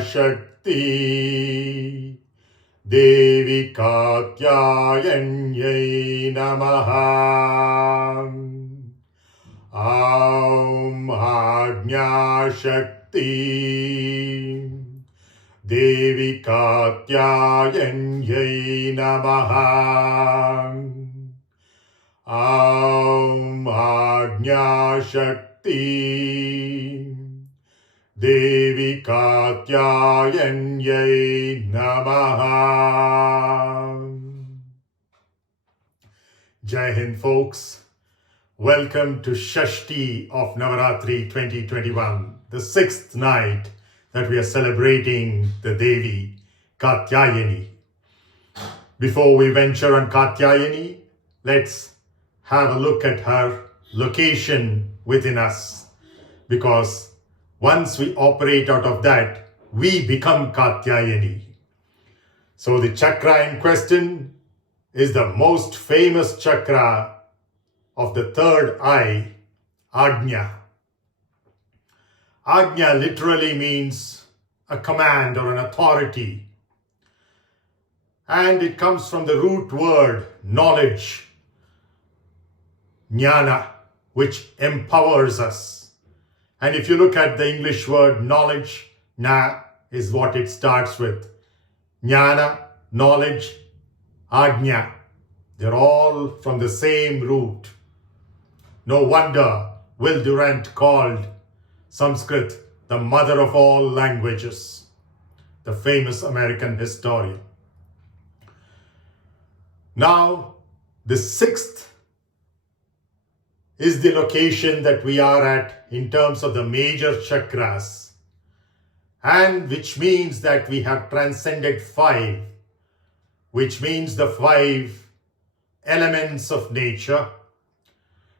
Shakti Devi kātya-ayani Namaha. ājñā Shakti Devi kātya-ayani Namaha. ājñā Shakti Devi kātya-ayani Namaha. Jai Hind, folks. Welcome to Shashti of Nava-rātri 2021, the sixth night that we are celebrating the Devi kātya-ayani. Before we venture on kātya-ayani, let's have a look at her location within us, because once we operate out of that, we become kātya-ayani. So the chakra in question is the most famous chakra of the third eye, ājñā. Ājñā literally means a command or an authority. And it comes from the root word knowledge, jnana, which empowers us. And if you look at the English word knowledge, na is what it starts with. Jnana, knowledge, ājñā. They're all from the same root. No wonder Will Durant called Sanskrit the mother of all languages, the famous American historian. Now, the sixth is the location that we are at in terms of the major chakras, and which means that we have transcended five, which means the five elements of nature,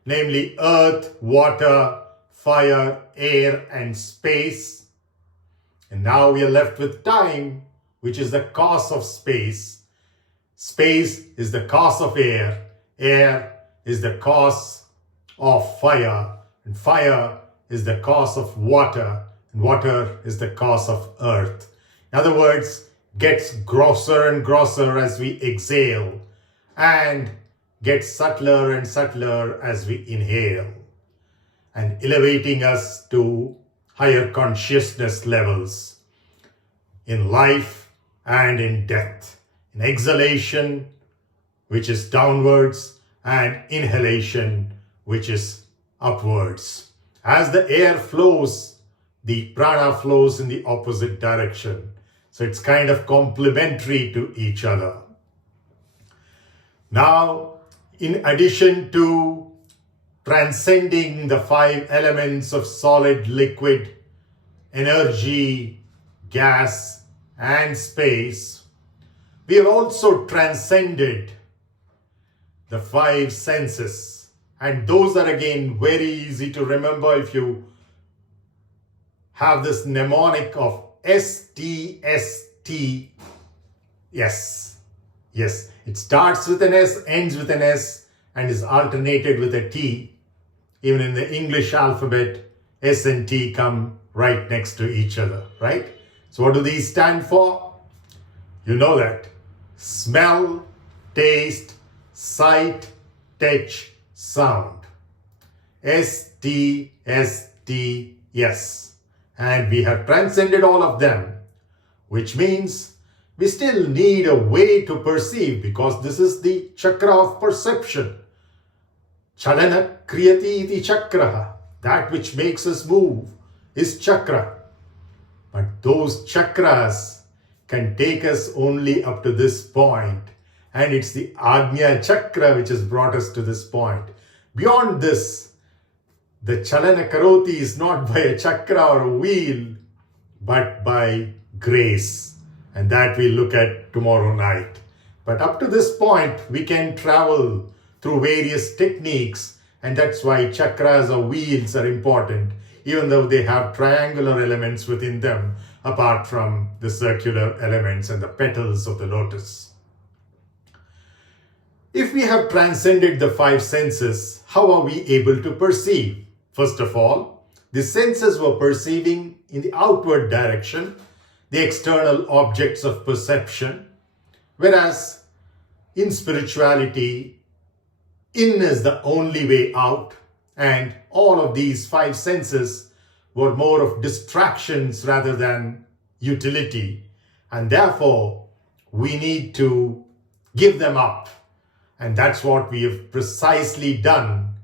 namely earth, water, fire, air, and space. And now we are left with time, which is the cause of space. Space is the cause of air. Air is the cause of fire. And fire is the cause of water. And water is the cause of earth. In other words, gets grosser and grosser as we exhale, and gets subtler and subtler as we inhale, and elevating us to higher consciousness levels in life and in death. In exhalation, which is downwards, and inhalation, which is upwards. As the air flows, the prana flows in the opposite direction. So it's kind of complementary to each other. Now, in addition to transcending the five elements of solid, liquid, energy, gas, and space, we have also transcended the five senses. And those are again very easy to remember if you have this mnemonic of STST. Yes. It starts with an S, ends with an S, and is alternated with a T. Even in the English alphabet, S and T come right next to each other, right? So what do these stand for? You know that. Smell, taste, sight, touch, sound. S-T-S-T, yes. And we have transcended all of them, which means we still need a way to perceive, because this is the chakra of perception. Chalana kriyati iti chakraha. That which makes us move is chakra. But those chakras can take us only up to this point. And it's the ājñā chakra which has brought us to this point. Beyond this, the chalana karoti is not by a chakra or a wheel, but by grace. And that we'll look at tomorrow night. But up to this point, we can travel through various techniques, and that's why chakras or wheels are important, even though they have triangular elements within them, apart from the circular elements and the petals of the lotus. If we have transcended the five senses, how are we able to perceive? First of all, the senses were perceiving in the outward direction. the external objects of perception, whereas in spirituality, in is the only way out, and all of these five senses were more of distractions rather than utility, and therefore we need to give them up. And that's what we have precisely done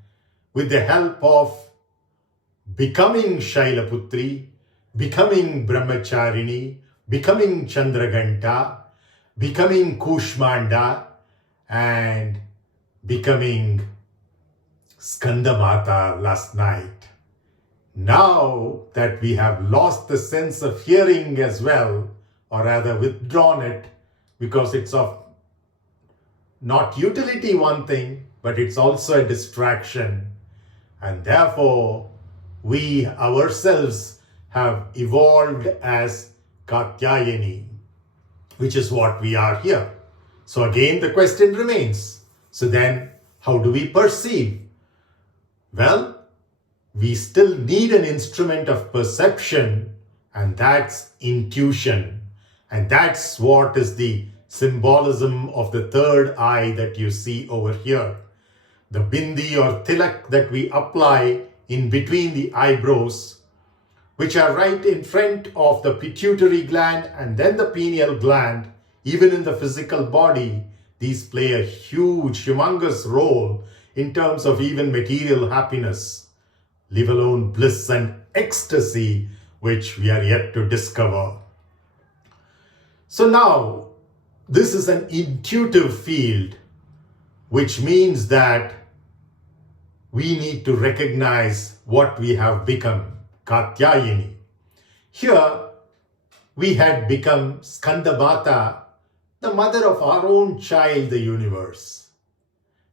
with the help of becoming Shailaputri, becoming Brahmacharini, becoming Chandraghanta, becoming Kushmanda, and becoming Skandamata last night. Now that we have lost the sense of hearing as well, or rather withdrawn it, because it's of not utility one thing, but it's also a distraction. And therefore, we ourselves have evolved as kātya-ayani, which is what we are here. So again, the question remains. So then, how do we perceive? Well, we still need an instrument of perception, and that's intuition. And that's what is the symbolism of the third eye that you see over here. The bindi or tilak that we apply in between the eyebrows, which are right in front of the pituitary gland and then the pineal gland. Even in the physical body, these play a huge, humongous role in terms of even material happiness, leave alone bliss and ecstasy, which we are yet to discover. So now, this is an intuitive field, which means that we need to recognize what we have become, kātya-ayani. Here, we had become Skandamata, the mother of our own child, the universe.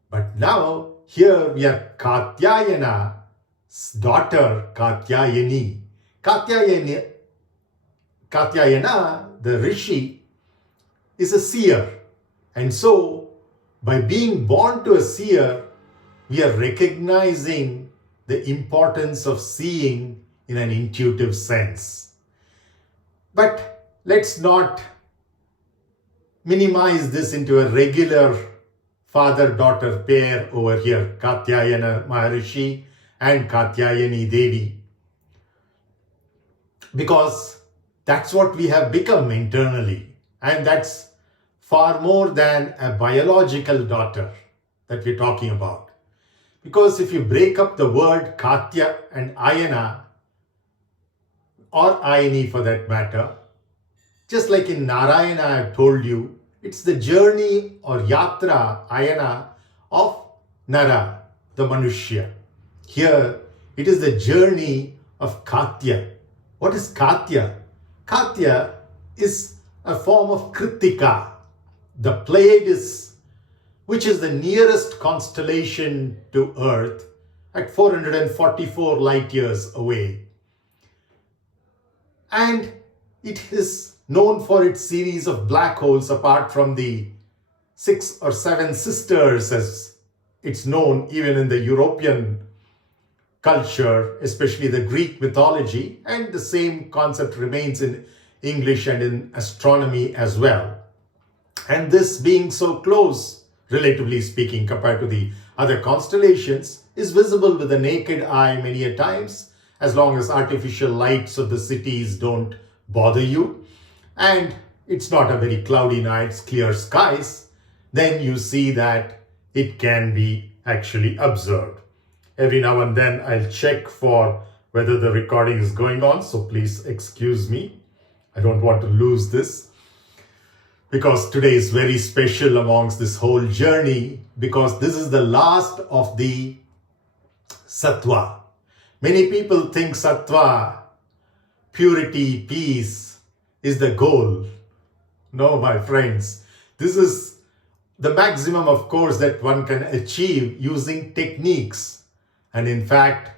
But now, here we are Kātya-ayana's daughter, kātya-ayani. Kātya-ayana, the rishi, is a seer. And so, by being born to a seer, we are recognizing the importance of seeing in an intuitive sense. But let's not minimize this into a regular father-daughter pair over here, Kātya-ayana Maharishi and Kātya-ayani Devi. Because that's what we have become internally. And that's far more than a biological daughter that we're talking about. Because if you break up the word Kātya and Ayana, or Ayani for that matter, just like in Narayana I've told you, it's the journey or yatra, Ayana, of Nara, the Manushya. Here, it is the journey of Kātya. What is Kātya? Kātya is a form of Kritika, the Pleiades, which is the nearest constellation to Earth at 444 light years away. And it is known for its series of black holes, apart from the 6 or 7 sisters, as it's known even in the European culture, especially the Greek mythology, and the same concept remains in English and in astronomy as well. And this being so close, relatively speaking, compared to the other constellations, is visible with the naked eye many a times, as long as artificial lights of the cities don't bother you, and it's not a very cloudy night, clear skies, then you see that it can be actually observed. Every now and then I'll check for whether the recording is going on, so please excuse me. I don't want to lose this, because today is very special amongst this whole journey, because this is the last of the sattva. Many people think sattva, purity, peace, is the goal. No, my friends, this is the maximum, of course, that one can achieve using techniques. And in fact,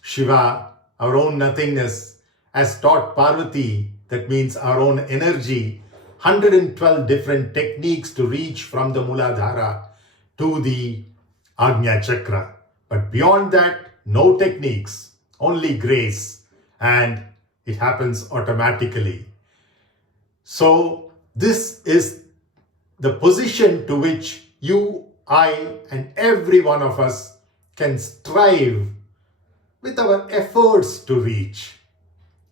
Shiva, our own nothingness, has taught Parvati, that means our own energy, 112 different techniques to reach from the Muladhara to the ājñā chakra. But beyond that, no techniques, only grace, and it happens automatically. So this is the position to which you, I, and every one of us can strive with our efforts to reach.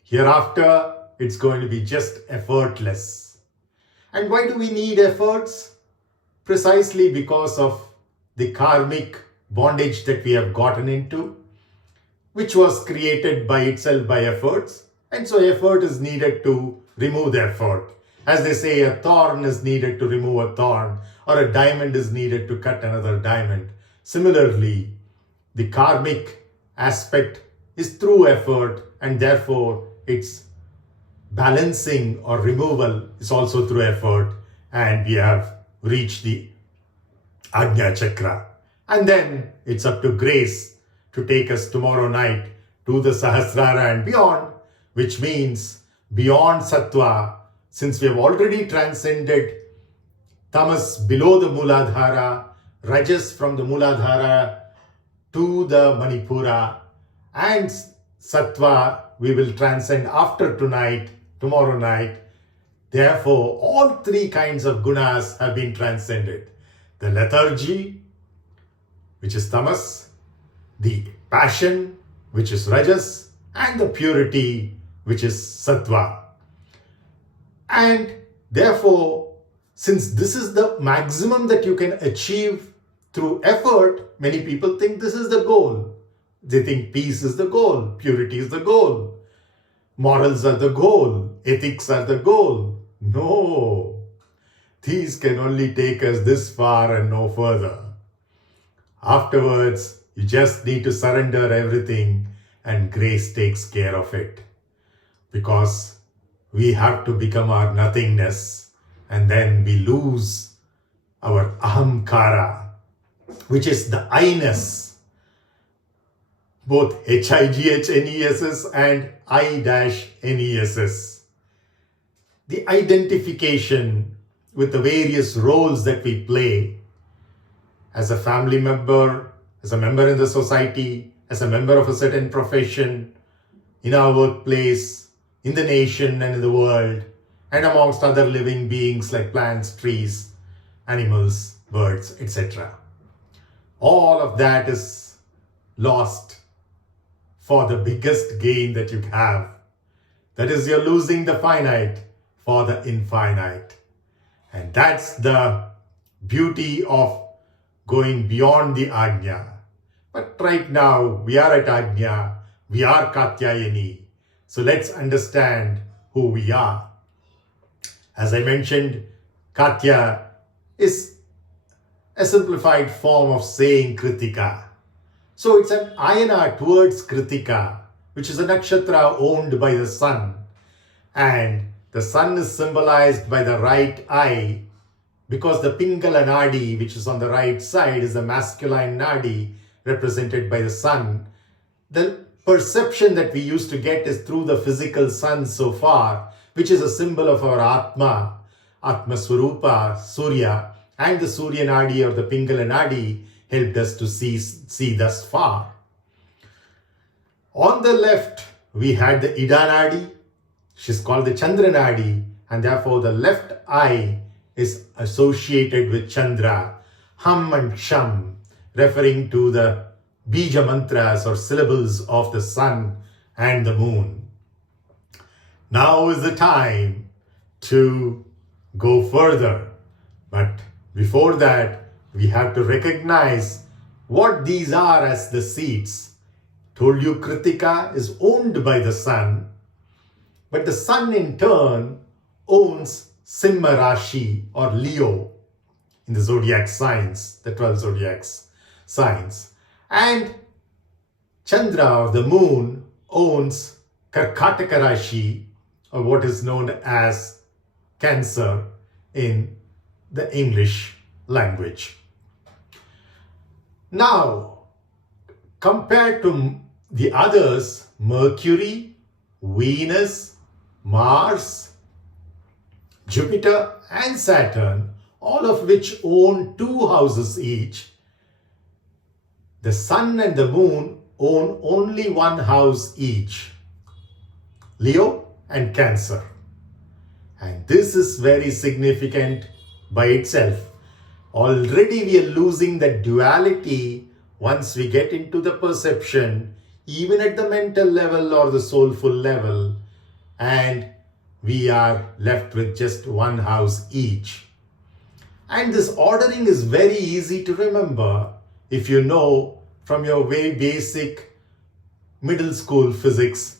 Hereafter, it's going to be just effortless. And why do we need efforts? Precisely because of the karmic bondage that we have gotten into, which was created by itself by efforts. And so effort is needed to remove the effort. As they say, a thorn is needed to remove a thorn, or a diamond is needed to cut another diamond. Similarly, the karmic aspect is through effort, and therefore its balancing or removal is also through effort, and we have reached the ājñā chakra. And then it's up to grace to take us tomorrow night to the Sahasrara and beyond, which means beyond sattva, since we have already transcended tamas below the Muladhara, rajas from the Muladhara to the Manipura, and sattva we will transcend after tonight, tomorrow night. Therefore, all three kinds of gunas have been transcended. The lethargy, which is tamas, the passion, which is rajas, and the purity, which is sattva. And therefore, since this is the maximum that you can achieve through effort, many people think this is the goal. They think peace is the goal, purity is the goal, morals are the goal, ethics are the goal. No, these can only take us this far and no further. Afterwards, you just need to surrender everything and grace takes care of it. Because we have to become our nothingness, and then we lose our ahamkara, which is the I-ness, both H-I-G-H-N-E-S-S and I-N-E-S-S. The identification with the various roles that we play as a family member, as a member in the society, as a member of a certain profession, in our workplace, in the nation and in the world, and amongst other living beings like plants, trees, animals, birds, etc. All of that is lost for the biggest gain that you have. That is, you're losing the finite for the infinite. And that's the beauty of going beyond the ājñā. But right now, we are at ājñā, we are kātya-ayani. So let's understand who we are. As I mentioned, Katya is a simplified form of saying Kritika. So it's an ayana towards Kritika, which is a nakshatra owned by the sun. And the sun is symbolized by the right eye, because the Pingala Nadi, which is on the right side, is the masculine Nadi represented by the sun. The perception that we used to get is through the physical sun so far, which is a symbol of our Atma, Atma Swarupa, Surya, and the Surya Nadi or the Pingala Nadi helped us to see thus far. On the left, we had the Ida Nadi. She's called the Chandra Nadi, and therefore the left eye is associated with Chandra, Ham and Sham, referring to the bija mantras or syllables of the sun and the moon. Now is the time to go further. But before that, we have to recognize what these are as the seeds. Told you Kritika is owned by the sun, but the sun in turn owns Simha Rashi or Leo in the zodiac signs, the 12 zodiac signs. And Chandra or the moon owns Karkataka Rashi, or what is known as Cancer in the English language. Now, compared to the others, Mercury, Venus, Mars, Jupiter and Saturn, all of which own 2 houses each, the sun and the moon own only 1 house each, Leo and Cancer. And this is very significant by itself. Already we are losing the duality once we get into the perception, even at the mental level or the soulful level, and we are left with just one house each. And this ordering is very easy to remember if you know from your very basic middle school physics.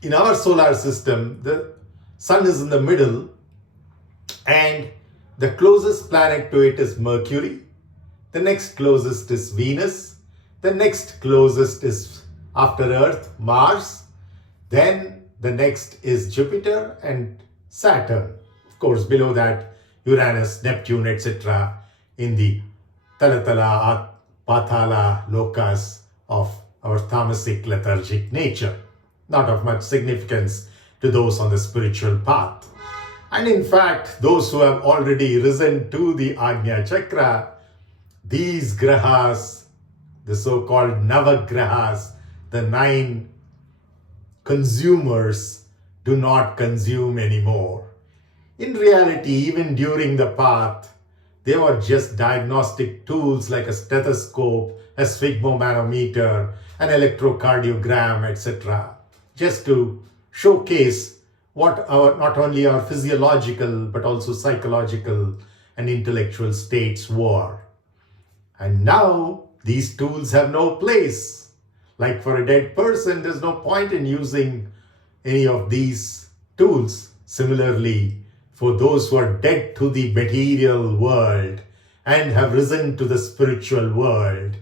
In our solar system, the sun is in the middle, and the closest planet to it is Mercury. The next closest is Venus. The next closest is, after Earth, Mars. Then the next is Jupiter and Saturn. Of course, below that, Uranus, Neptune, etc. in the Talatala, Pathala, Lokas of our tamasic lethargic nature. Not of much significance to those on the spiritual path. And in fact, those who have already risen to the ājñā chakra, these grahas, the so-called Nava-grahas, the 9 consumers, do not consume anymore. In reality, even during the path, they were just diagnostic tools like a stethoscope, a sphygmomanometer, an electrocardiogram, etc. Just to showcase what our, not only our physiological but also psychological and intellectual states were. And now these tools have no place. Like for a dead person, there's no point in using any of these tools. Similarly, for those who are dead to the material world and have risen to the spiritual world,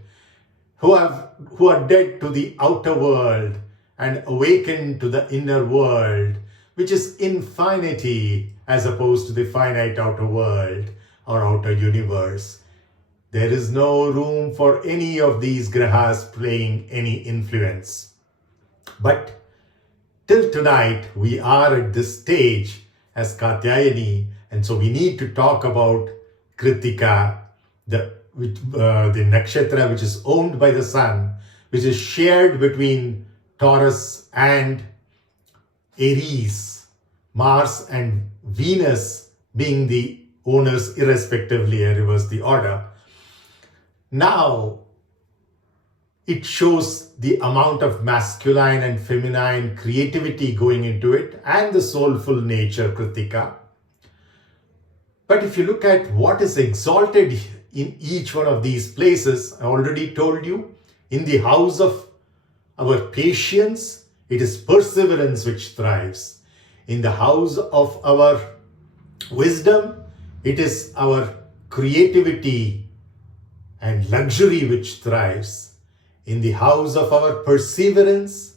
who are dead to the outer world and awakened to the inner world, which is infinity as opposed to the finite outer world or outer universe. There is no room for any of these grahas playing any influence. But till tonight, we are at this stage as kātya-ayani, and so we need to talk about Kritika, the nakshatra which is owned by the sun, which is shared between Taurus and Aries, Mars and Venus being the owners irrespectively. I reverse the order. Now, it shows the amount of masculine and feminine creativity going into it and the soulful nature, Kritika. But if you look at what is exalted in each one of these places, I already told you, in the house of our patience, it is perseverance which thrives. In the house of our wisdom, it is our creativity and luxury which thrives. In the house of our perseverance,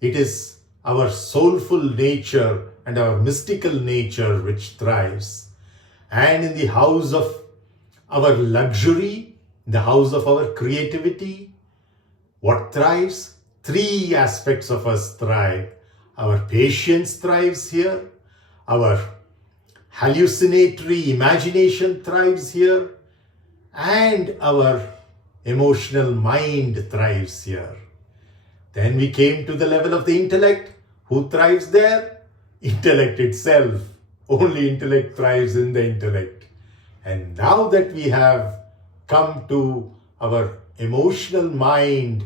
it is our soulful nature and our mystical nature which thrives. And in the house of our luxury, the house of our creativity, what thrives? 3 aspects of us thrive. Our patience thrives here. Our hallucinatory imagination thrives here. And our emotional mind thrives here. Then we came to the level of the intellect. Who thrives there? Intellect itself. Only intellect thrives in the intellect. And now that we have come to our emotional mind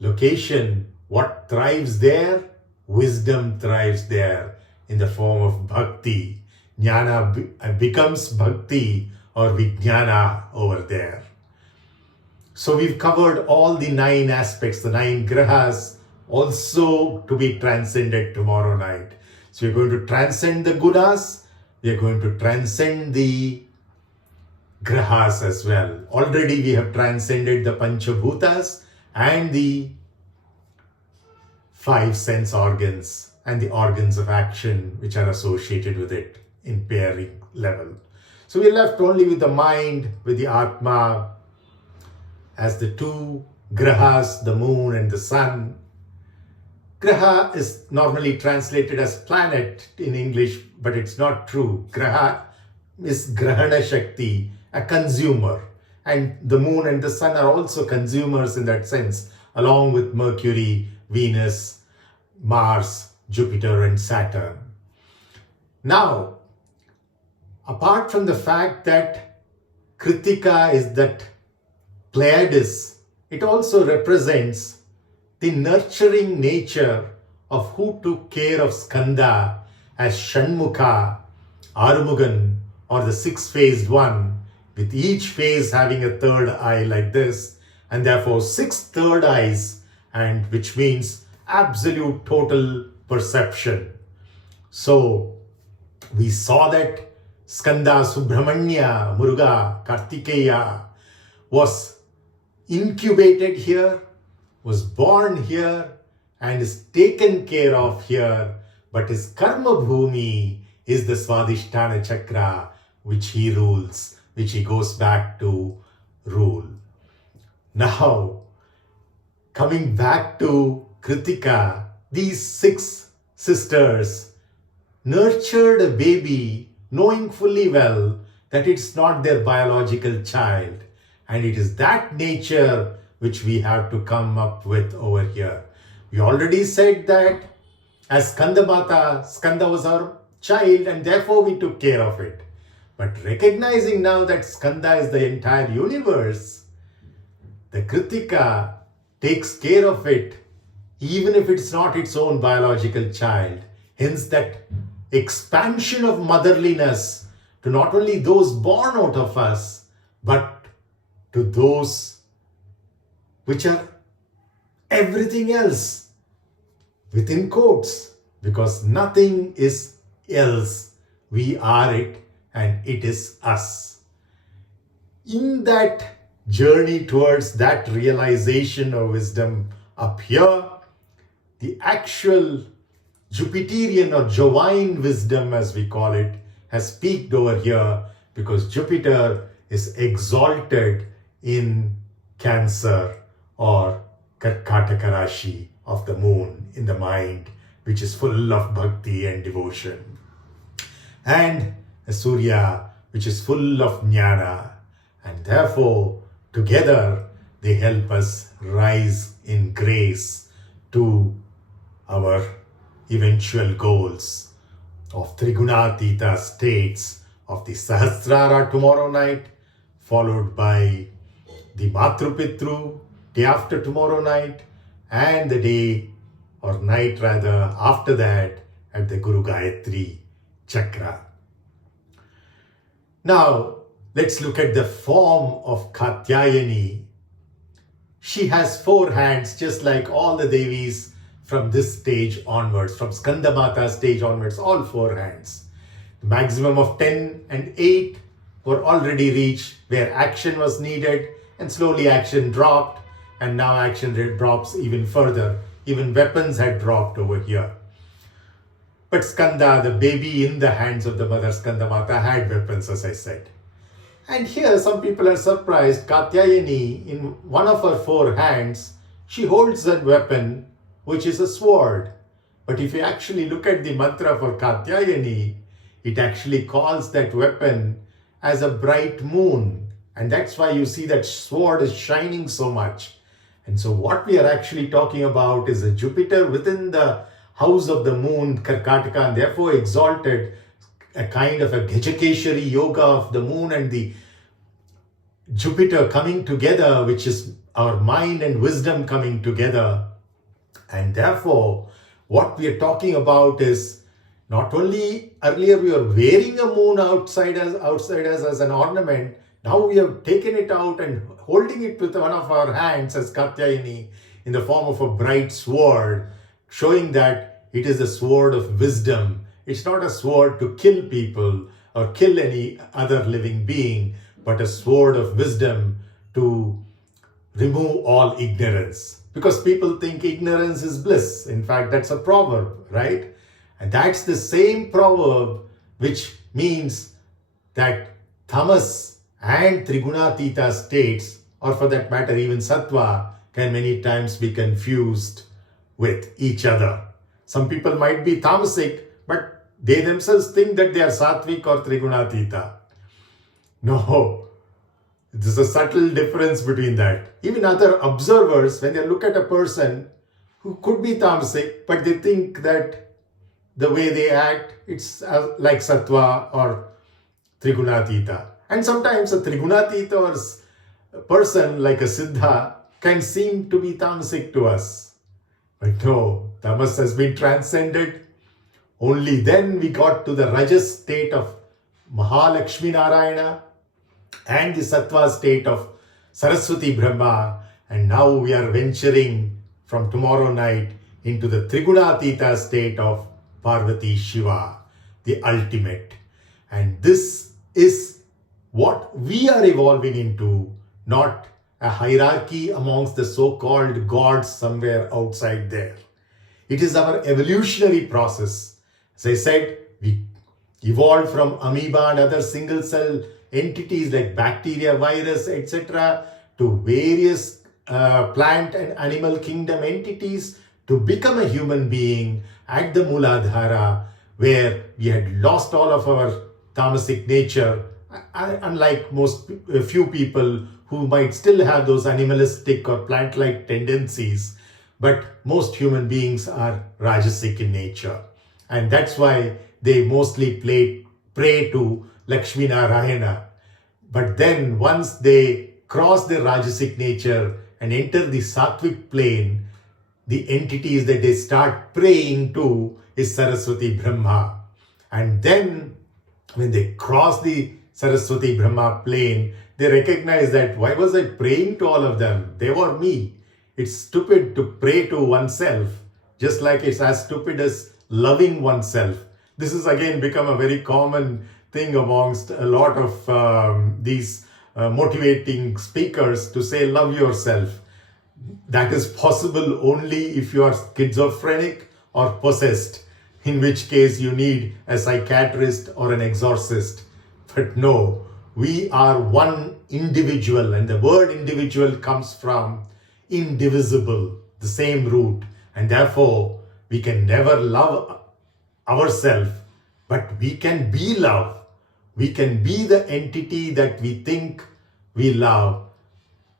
location, what thrives there? Wisdom thrives there in the form of bhakti. Jnana becomes bhakti or vijnana over there. So we've covered all the 9 aspects, the 9 grahas, also to be transcended tomorrow night. So we're going to transcend the gunas, we are going to transcend the grahas as well. Already we have transcended the panchabhutas and the 5 sense organs and the organs of action which are associated with it in pairing level. So we're left only with the mind, with the Atma, as the 2 grahas, the moon and the sun. Graha is normally translated as planet in English, but it's not true. Graha is grahana shakti, a consumer. And the moon and the sun are also consumers in that sense, along with Mercury, Venus, Mars, Jupiter and Saturn. Now, apart from the fact that Kritika is that Pleiades, it also represents the nurturing nature of who took care of Skanda as Shanmukha, Arumugan, or the six-phased one, with each phase having a third eye like this, and therefore six third eyes, and which means absolute total perception. So we saw that Skanda Subramanya, Muruga, Kartikeya was incubated here, was born here, and is taken care of here, but his karma bhumi is the Swadhisthana chakra, which he rules, which he goes back to rule. Now, coming back to Kritika, these six sisters nurtured a baby knowing fully well that it's not their biological child, and it is that nature which we have to come up with over here. We already said that as Skanda Mata, Skanda was our child and therefore we took care of it. But recognizing now that Skanda is the entire universe, the Kritika takes care of it even if it's not its own biological child. Hence that expansion of motherliness to not only those born out of us, but to those which are everything else, within quotes, because nothing is else. We are it and it is us. In that journey towards that realization of wisdom up here, the actual Jupiterian or Jovine wisdom, as we call it, has peaked over here because Jupiter is exalted in Cancer or Karkataka Rashi of the moon in the mind, which is full of bhakti and devotion. And Surya, which is full of jnana. And therefore, together, they help us rise in grace to our eventual goals of Trigunatita states of the Sahasrara tomorrow night, followed by the Matrupitru day after tomorrow night, and the day or night rather after that at the Guru Gayatri Chakra. Now, let's look at the form of kātya-ayani. She has four hands, just like all the Devis from this stage onwards, from Skandamata stage onwards, all four hands. The maximum of 10 and 8 were already reached where action was needed, and slowly action dropped, and now action drops even further. Even weapons had dropped over here. But Skanda, the baby in the hands of the mother Skandamata, had weapons, as I said. And here some people are surprised. Kātya-ayani, in one of her four hands, she holds a weapon which is a sword. But if you actually look at the mantra for Kātya-ayani, it actually calls that weapon as a bright moon. And that's why you see that sword is shining so much. And so what we are actually talking about is a Jupiter within the house of the moon, Karkataka, and therefore exalted, a kind of a Gajakeshari yoga of the moon and the Jupiter coming together, which is our mind and wisdom coming together. And therefore, what we are talking about is not only earlier we were wearing a moon outside us as an ornament, now we have taken it out and holding it with one of our hands as Kātya-ayani in the form of a bright sword, showing that it is a sword of wisdom. It's not a sword to kill people or kill any other living being, but a sword of wisdom to remove all ignorance. Because people think ignorance is bliss. In fact, that's a proverb, right? And that's the same proverb which means that tamas and trigunatita states, or for that matter even sattva, can many times be confused with each other. Some people might be tamasic, but they themselves think that they are sattvic or trigunatita. No, there's a subtle difference between that. Even other observers, when they look at a person who could be tamasic, but they think that the way they act, it's like sattva or trigunatita. And sometimes a trigunatita or person like a siddha can seem to be tamasic to us. But no, tamas has been transcended. Only then we got to the rajas state of Mahalakshmi Narayana and the sattva state of Saraswati Brahma. And now we are venturing from tomorrow night into the Trigunatita state of Parvati Shiva, the ultimate. And this is what we are evolving into, not a hierarchy amongst the so-called gods somewhere outside there. It is our evolutionary process. As I said, we evolved from amoeba and other single cell entities like bacteria, virus, etc. to various plant and animal kingdom entities to become a human being at the Mooladhara, where we had lost all of our tamasic nature, unlike a few people who might still have those animalistic or plant-like tendencies. But most human beings are rajasic in nature. And that's why they mostly pray to Lakshmi Narayana. But then once they cross their rajasic nature and enter the sattvic plane, the entities that they start praying to is Saraswati Brahma. And then when they cross the Saraswati Brahma plane, they recognize that why was I praying to all of them? They were me. It's stupid to pray to oneself, just like it's as stupid as loving oneself. This has again become a very common thing amongst a lot of these motivating speakers to say love yourself. That is possible only if you are schizophrenic or possessed, in which case you need a psychiatrist or an exorcist. But no, we are one individual, and the word individual comes from indivisible, the same root, and therefore we can never love ourselves, but we can be love. We can be the entity that we think we love,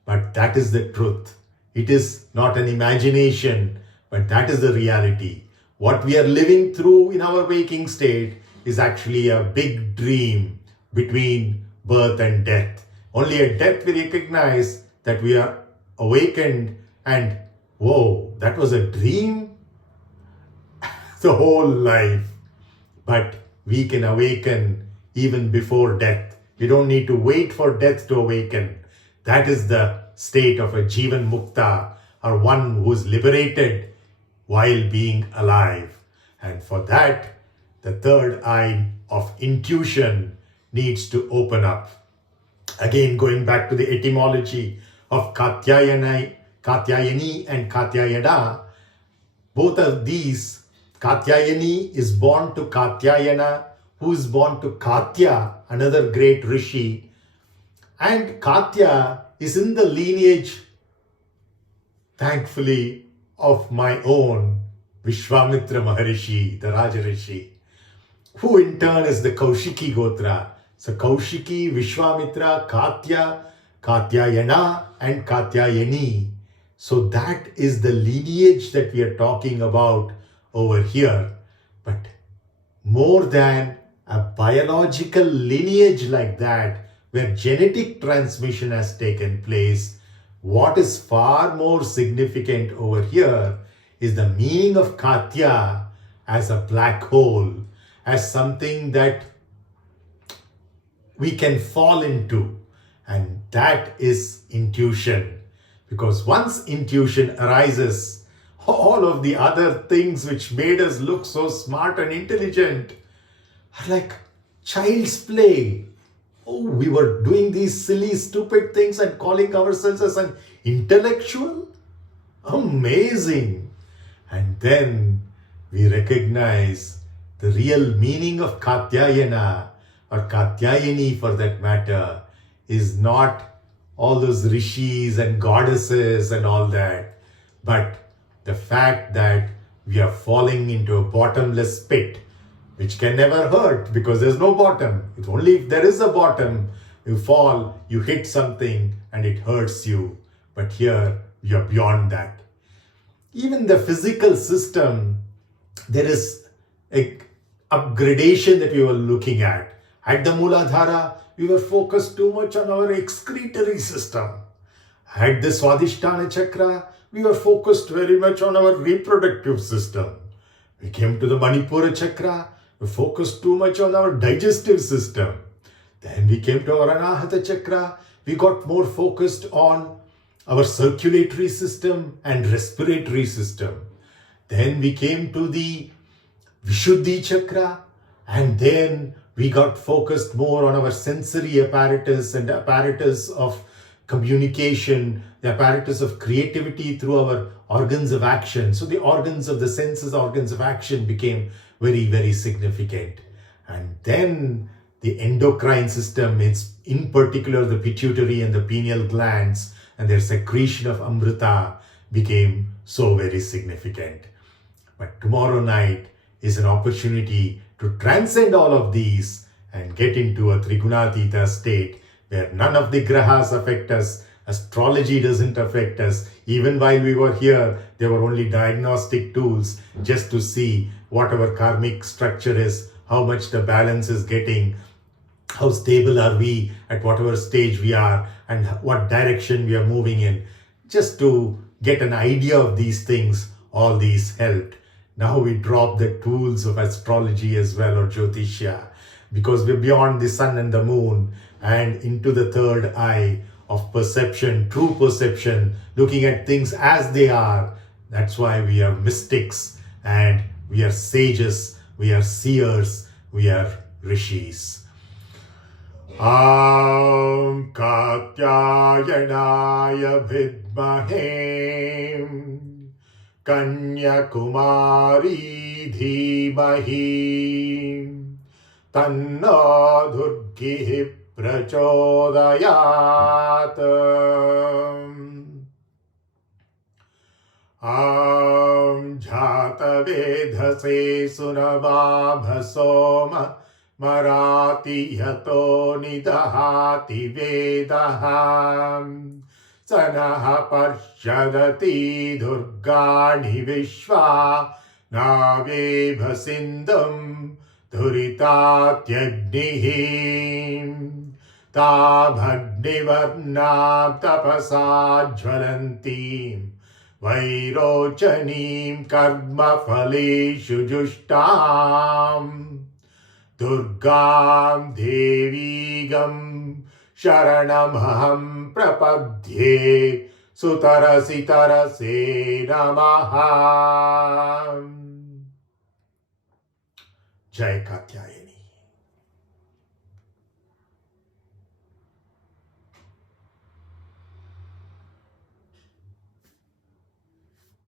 but that is the truth. It is not an imagination, but that is the reality. What we are living through in our waking state is actually a big dream between birth and death. Only at death we recognize that we are awakened and, whoa, that was a dream? The whole life. But we can awaken even before death. We don't need to wait for death to awaken. That is the state of a Jivan Mukta, or one who is liberated while being alive. And for that, the third eye of intuition needs to open up. Again, going back to the etymology of kātya-ayani and kātya-ayana, both of these, kātya-ayani is born to kātya-ayana, who is born to Katya, another great rishi. And Katya is in the lineage, thankfully, of my own Vishwamitra Maharishi, the Raja Rishi, who in turn is the Kaushiki Gotra. So Kaushiki, Vishwamitra, Katya, Kātya-ayana and kātya-ayani. So that is the lineage that we are talking about over here. But more than a biological lineage like that, where genetic transmission has taken place, what is far more significant over here is the meaning of Katya as a black hole, as something that we can fall into. And that is intuition. Because once intuition arises, all of the other things which made us look so smart and intelligent are like child's play. Oh, we were doing these silly, stupid things and calling ourselves as an intellectual? Amazing. And then we recognize the real meaning of Kātya-ayana, or Kātya-ayani for that matter, is not all those rishis and goddesses and all that, but the fact that we are falling into a bottomless pit, which can never hurt because there's no bottom. It's only if there is a bottom, you fall, you hit something and it hurts you. But here we are beyond that. Even the physical system, there is upgradation that we were looking at. At the Muladhara, we were focused too much on our excretory system. At the Swadhisthana Chakra, we were focused very much on our reproductive system. We came to the Manipura Chakra, we focused too much on our digestive system. Then we came to our Anahata Chakra, we got more focused on our circulatory system and respiratory system. Then we came to the Vishuddhi Chakra, and then we got focused more on our sensory apparatus and apparatus of communication, the apparatus of creativity through our organs of action. So the organs of the senses, organs of action became very, very significant. And then the endocrine system, it's in particular the pituitary and the pineal glands and their secretion of amrita became so very significant. But tomorrow night is an opportunity to transcend all of these and get into a Trigunatita state where none of the grahas affect us, astrology doesn't affect us. Even while we were here, there were only diagnostic tools just to see what our karmic structure is, how much the balance is getting, how stable are we at whatever stage we are, and what direction we are moving in. Just to get an idea of these things, all these helped. Now we drop the tools of astrology as well, or Jyotishya, because we're beyond the sun and the moon and into the third eye of perception, true perception, looking at things as they are. That's why we are mystics and we are sages, we are seers, we are rishis. Kātya-ayani vidmahe Kanyakumari dhimahi Tanno Durgihi prachodayat Jata vedhase sunavabhasoma Marati yato nidahati vedaham Sanaha parshadati durgani vishva Navebha sindham dhuritatyagnihim Tabhagnivarnam tapasa jvalantim Vairochanim karma phaleshu jushtam Durgam devigam sharanamaham prapadye Sutarasi tarase namaha. Jai Kātya-ayani.